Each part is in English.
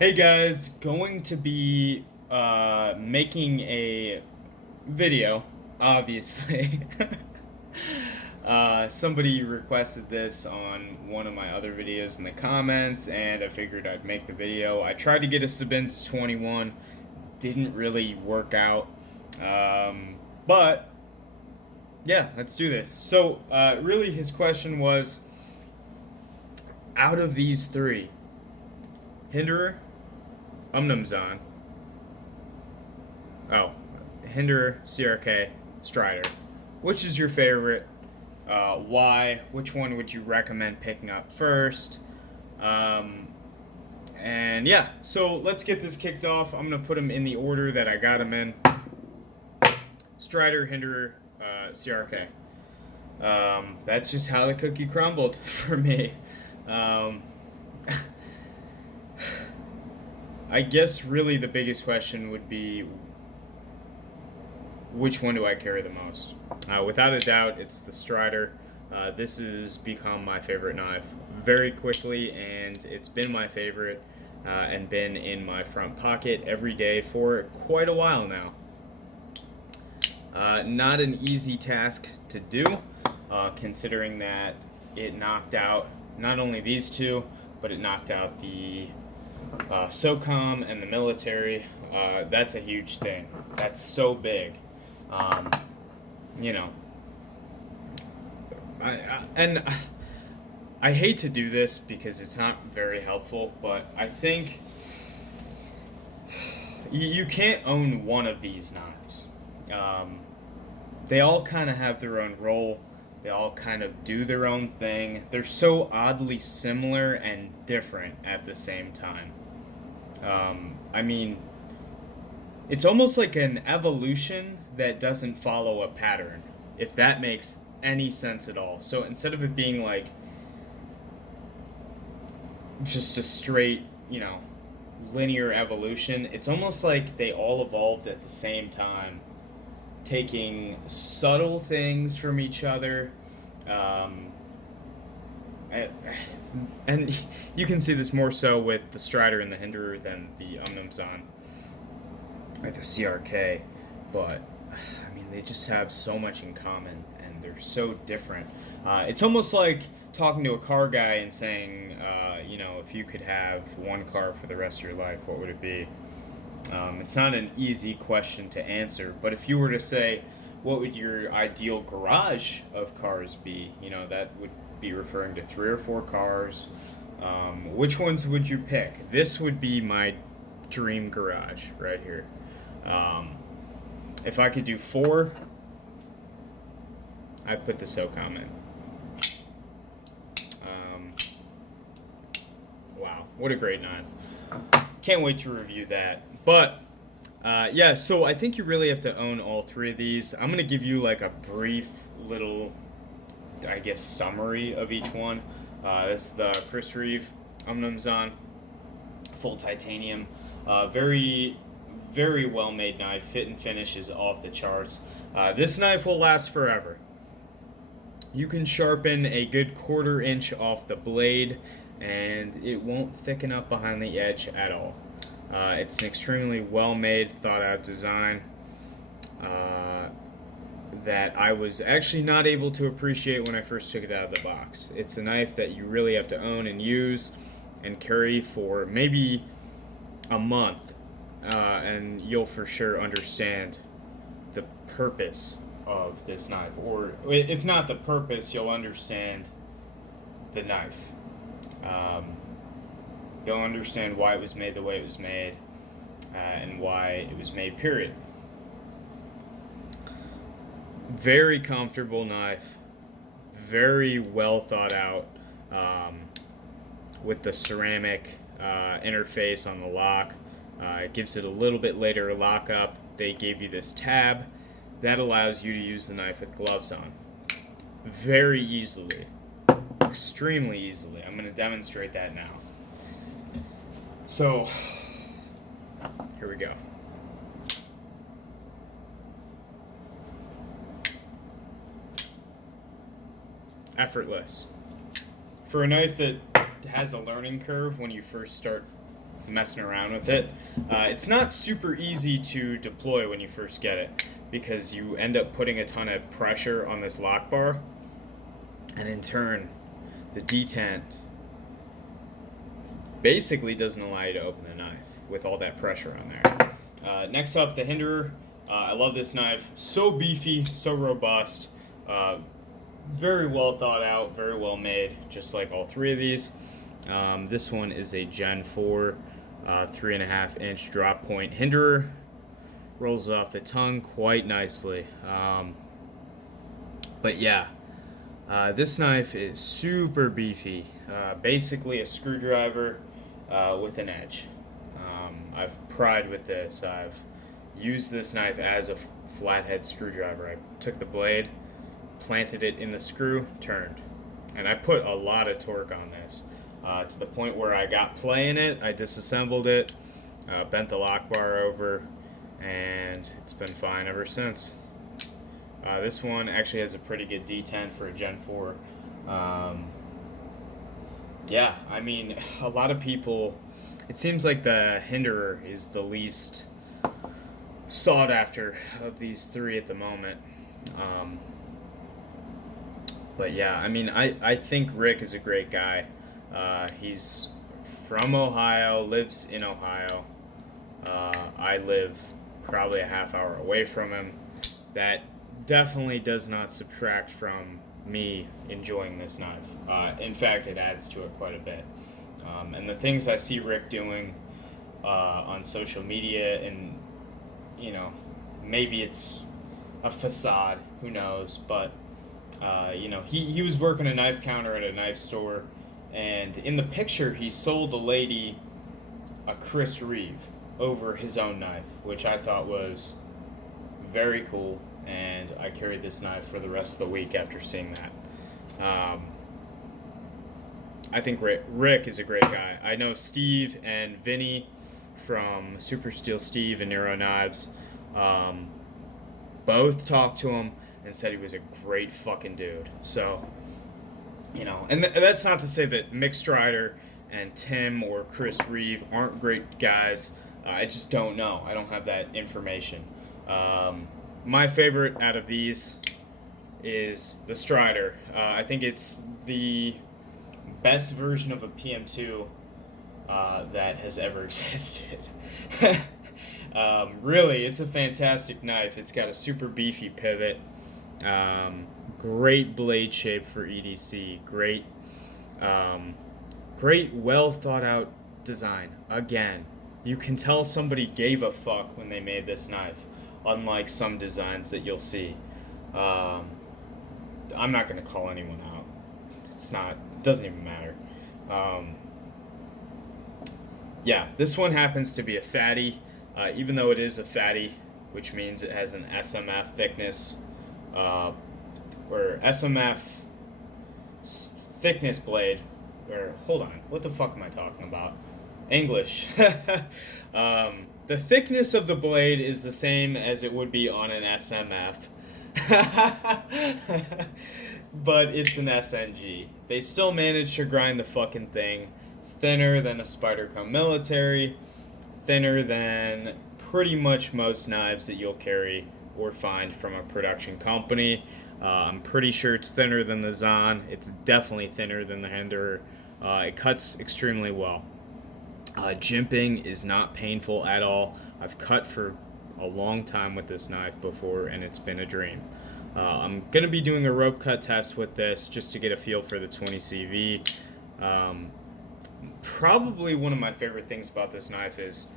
Hey guys, going to be making a video, obviously. Somebody requested this on one of my other videos in the comments, and I figured I'd make the video. I tried to get a Sabins 21, didn't really work out. But yeah, let's do this. So, really, his question was, out of these three, Hinderer, Umnumzan, oh, Hinderer, CRK, Strider. Which is your favorite? Why? Which one would you recommend picking up first? And yeah, so let's get this kicked off. I'm going to put them in the order that I got them in. Strider, Hinderer, CRK. That's just how the cookie crumbled for me. I guess really the biggest question would be, which one do I carry the most? Without a doubt, it's the Strider. This has become my favorite knife very quickly, and it's been my favorite and been in my front pocket every day for quite a while now. Not an easy task to do, considering that it knocked out not only these two, but it knocked out the SOCOM and the military. That's a huge thing. That's so big. You know, I hate to do this because it's not very helpful, but I think you can't own one of these knives. They all kind of have their own role. They all kind of do their own thing. They're so oddly similar and different at the same time. I mean, it's almost like an evolution that doesn't follow a pattern, if that makes any sense at all. So instead of it being like just a straight, linear evolution, it's almost like they all evolved at the same time, taking subtle things from each other. And you can see this more so with the Strider and the Hinderer than the Umnumzan or the CRK, but I mean, they just have so much in common and they're so different. It's almost like talking to a car guy and saying, if you could have one car for the rest of your life, what would it be? It's not an easy question to answer, but if you were to say, what would your ideal garage of cars be? That would be referring to 3 or 4 cars. Which ones would you pick? This would be my dream garage right here. If I could do 4, I'd put the SOCOM in. Wow, what a great knife. Can't wait to review that. But, yeah, so I think you really have to own all 3 of these. I'm going to give you like a brief little, I guess, summary of each one. This is the Chris Reeve Umnumzan, full titanium. Very, very well made knife. Fit and finish is off the charts. This knife will last forever. You can sharpen a good 1/4 inch off the blade and it won't thicken up behind the edge at all. It's an extremely well made, thought out design that I was actually not able to appreciate when I first took it out of the box. It's a knife that you really have to own and use and carry for maybe a month, and you'll for sure understand the purpose of this knife, or if not the purpose, you'll understand the knife. You'll understand why it was made the way it was made, and why it was made, period. Very comfortable knife, very well thought out, with the ceramic interface on the lock. It gives it a little bit later lockup. They gave you this tab that allows you to use the knife with gloves on very easily, extremely easily. I'm going to demonstrate that now. So here we go. Effortless. For a knife that has a learning curve when you first start messing around with it. It's not super easy to deploy when you first get it because you end up putting a ton of pressure on this lock bar, and in turn, the detent basically doesn't allow you to open the knife with all that pressure on there. Next up, the Hinderer. I love this knife. So beefy, so robust. Very well thought out, very well made, just like all three of these. This one is a Gen 4 3.5 inch drop point Hinderer. Rolls off the tongue quite nicely. But yeah, this knife is super beefy. Basically a screwdriver with an edge. I've pride with this. I've used this knife as a flathead screwdriver. I took the blade, planted it in the screw, turned. And I put a lot of torque on this. To the point where I got play in it, I disassembled it, bent the lock bar over, and it's been fine ever since. This one actually has a pretty good detent for a Gen 4. Yeah, I mean, a lot of people, it seems like the Hinderer is the least sought after of these three at the moment. But yeah, I mean, I think Rick is a great guy. He's from Ohio, lives in Ohio. I live probably a half hour away from him. That definitely does not subtract from me enjoying this knife. In fact, it adds to it quite a bit. And the things I see Rick doing on social media, and you know, maybe it's a facade, who knows, but you know, he was working a knife counter at a knife store, and in the picture he sold a lady a Chris Reeve over his own knife, which I thought was very cool, and I carried this knife for the rest of the week after seeing that. I think Rick is a great guy. I know Steve and Vinny from Super Steel Steve and Nero Knives both talked to him and said he was a great fucking dude. So, you know, and that's not to say that Mick Strider and Tim or Chris Reeve aren't great guys. I just don't know. I don't have that information. My favorite out of these is the Strider. I think it's the best version of a PM2 that has ever existed. Really, it's a fantastic knife. It's got a super beefy pivot. Great blade shape for EDC. Great, well thought out design. Again, you can tell somebody gave a fuck when they made this knife, unlike some designs that you'll see. I'm not gonna call anyone out. It doesn't even matter. Yeah, this one happens to be a fatty, even though it is a fatty, which means it has an SMF thickness, or SMF thickness blade, or hold on, what the fuck am I talking about? English. The thickness of the blade is the same as it would be on an SMF, but it's an SNG. They still managed to grind the fucking thing thinner than a Spyderco Military, thinner than pretty much most knives that you'll carry or find from a production company. I'm pretty sure it's thinner than the Zahn. It's definitely thinner than the Hinderer. It cuts extremely well. Jimping is not painful at all. I've cut for a long time with this knife before, and it's been a dream. I'm going to be doing a rope cut test with this just to get a feel for the 20 CV. Probably one of my favorite things about this knife is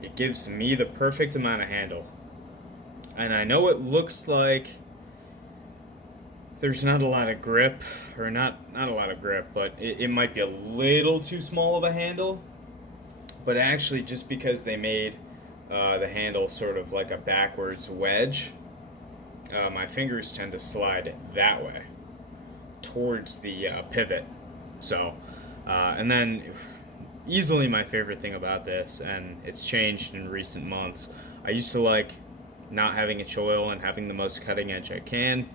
it gives me the perfect amount of handle. And I know it looks like there's not a lot of grip, or not a lot of grip, but it might be a little too small of a handle. But actually, just because they made the handle sort of like a backwards wedge, my fingers tend to slide that way towards the pivot. So, and then easily my favorite thing about this, and it's changed in recent months, I used to like not having a choil and having the most cutting edge I can.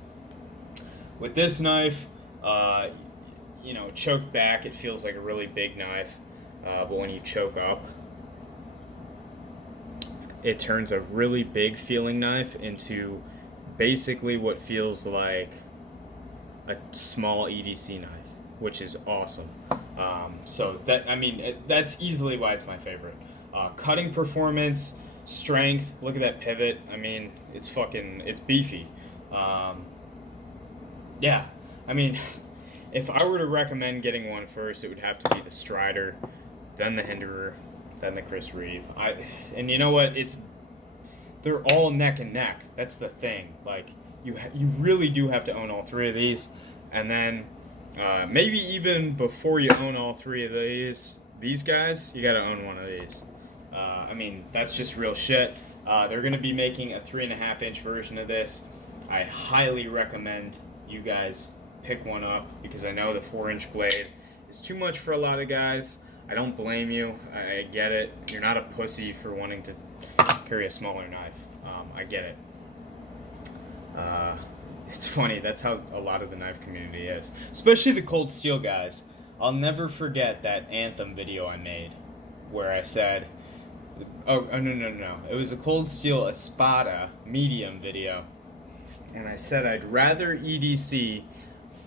With this knife, you know, choked back, it feels like a really big knife, but when you choke up, it turns a really big feeling knife into basically what feels like a small EDC knife, which is awesome. So that, I mean, that's easily why it's my favorite. Cutting performance, strength. Look at that pivot. I mean, it's beefy. Um, yeah, I mean, if I were to recommend getting one first, it would have to be the Strider, then the Hinderer, then the Chris Reeve. And you know what? They're all neck and neck. That's the thing. Like you really do have to own all three of these, and then maybe even before you own all three of these guys, you got to own one of these. I mean, that's just real shit. They're going to be making a 3.5-inch version of this. I highly recommend you guys pick one up because I know the 4-inch blade is too much for a lot of guys. I don't blame you. I get it. You're not a pussy for wanting to carry a smaller knife. I get it. It's funny. That's how a lot of the knife community is, especially the cold steel guys. I'll never forget that Anthem video I made where I said, oh no. It was a cold steel Espada medium video. And I said I'd rather EDC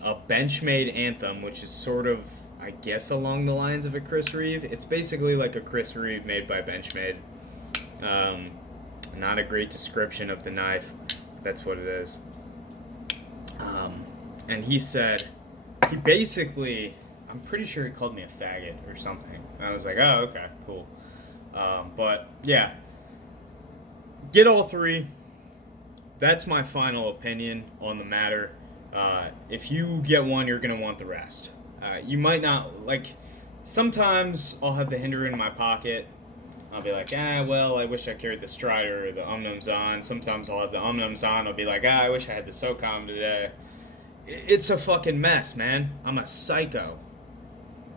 a Benchmade Anthem, which is sort of, I guess, along the lines of a Chris Reeve. It's basically like a Chris Reeve made by Benchmade. Not a great description of the knife, but that's what it is. And he said, he basically, I'm pretty sure he called me a faggot or something. And I was like, oh, okay, cool. But yeah, get all three. That's my final opinion on the matter. If you get one, you're going to want the rest. You might not, like, sometimes I'll have the Hinderer in my pocket. I'll be like, well, I wish I carried the Strider or the Umnumzon. Sometimes I'll have the Umnumzon. I'll be like, I wish I had the SOCOM today. It's a fucking mess, man. I'm a psycho.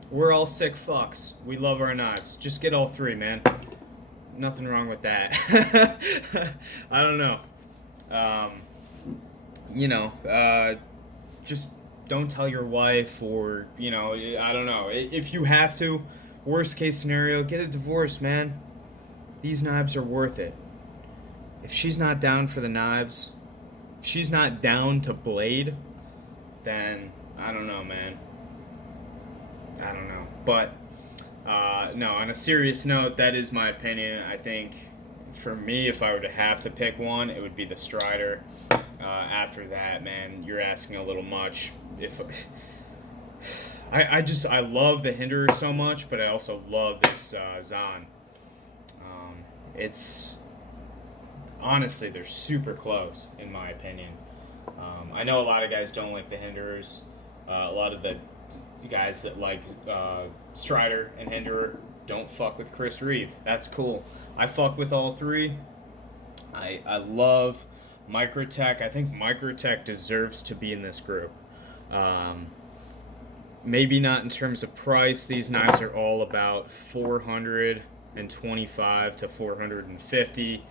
We're all sick fucks. We love our knives. Just get all three, man. Nothing wrong with that. I don't know. Just don't tell your wife, or, I don't know. If you have to, worst case scenario, get a divorce, man. These knives are worth it. If she's not down for the knives, if she's not down to blade, then I don't know, man. I don't know. But, no, on a serious note, that is my opinion. I think, for me, if I were to have to pick one, it would be the Strider. After that, man, you're asking a little much. I love the Hinderer so much, but I also love this Zahn. It's honestly, they're super close in my opinion. I know a lot of guys don't like the Hinderers. A lot of the guys that like Strider and Hinderer don't fuck with Chris Reeve. That's cool. I fuck with all three. I love Microtech. I think Microtech deserves to be in this group. Maybe not in terms of price. These knives are all about $425 to $450.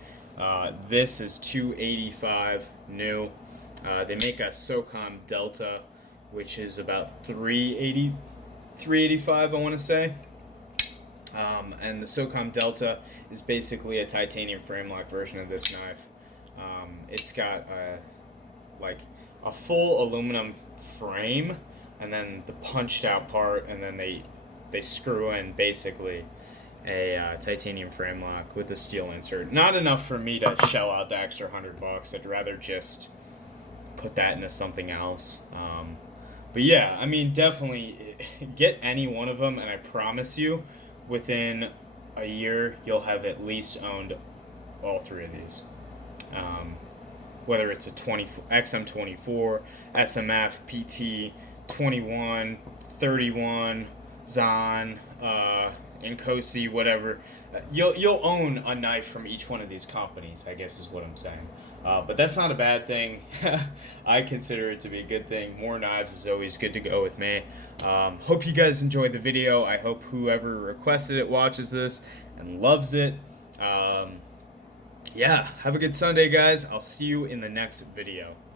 This is $285 new. They make a SOCOM Delta, which is about $385, I want to say. And the SOCOM Delta is basically a titanium frame lock version of this knife. It's got a full aluminum frame, and then the punched out part, and then they screw in basically a titanium frame lock with a steel insert. Not enough for me to shell out the extra $100. I'd rather just put that into something else. But yeah, I mean, definitely get any one of them, and I promise you, within a year, you'll have at least owned all three of these. Whether it's a XM24, SMF, PT, 21, 31, Zahn, Inkosi, whatever. You'll own a knife from each one of these companies, I guess is what I'm saying. But that's not a bad thing. I consider it to be a good thing. More knives is always good to go with me. Hope you guys enjoyed the video. I hope whoever requested it watches this and loves it. Yeah, have a good Sunday, guys. I'll see you in the next video.